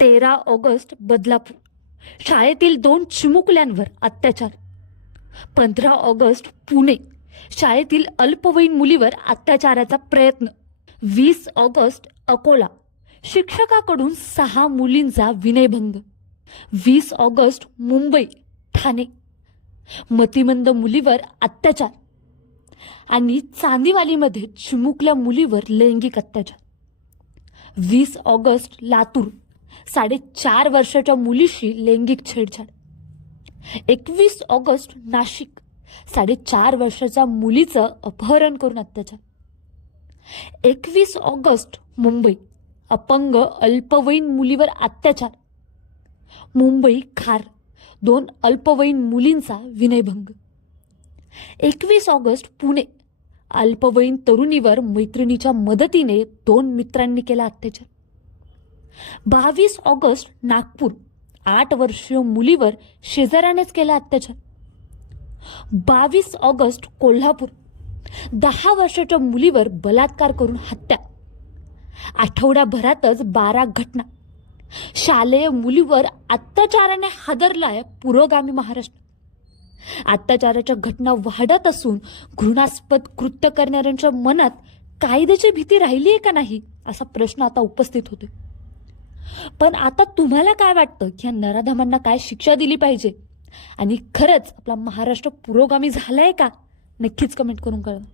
तेरा ऑगस्ट बदलापूर. शाळेतील दोन चिमुकल्यांवर अत्याचार. पंधरा ऑगस्ट पुणे. शाळेतील अल्पवयीन मुलीवर अत्याचाराचा प्रयत्न. वीस ऑगस्ट अकोला. शिक्षकाकडून सहा मुलींचा विनयभंग. वीस ऑगस्ट मुंबई ठाणे. मतिमंद मुलीवर अत्याचार. आणि चांदीवालीमध्ये चिमुकल्या मुलीवर लैंगिक अत्याचार. वीस ऑगस्ट लातूर. साडेचार वर्षाच्या मुलीशी लैंगिक छेडछाड. एकवीस ऑगस्ट नाशिक. साडेचार वर्षाच्या मुलीचं अपहरण करून अत्याचार. एकवीस ऑगस्ट मुंबई. अपंग अल्पवयीन मुलीवर अत्याचार. मुंबई खार. दोन अल्पवयीन मुलींचा विनयभंग. एकवीस ऑगस्ट पुणे. अल्पवयीन तरुणीवर मैत्रिणीच्या मदतीने दोन मित्रांनी केला अत्याचार. बावीस ऑगस्ट नागपूर. आठ वर्षीय मुलीवर शेजाऱ्यानेच केला अत्याचार. बावीस ऑगस्ट कोल्हापूर. दहा वर्षाच्या मुलीवर बलात्कार करून हत्या. आठवड्याभरातच बारा घटना. शालेय मुलीवर अत्याचाराने हादरलाय पुरोगामी महाराष्ट्र. अत्याचाराच्या घटना वाढत असून घृणास्पद कृत्य करणाऱ्यांच्या मनात कायद्याची भीती राहिली आहे का नाही असा प्रश्न आता उपस्थित होतोय. पण आता तुम्हाला काय वाटतं की या नराधमांना काय शिक्षा दिली पाहिजे? आणि खरंच आपला महाराष्ट्र पुरोगामी झालाय का? नक्कीच कमेंट करून कळवा.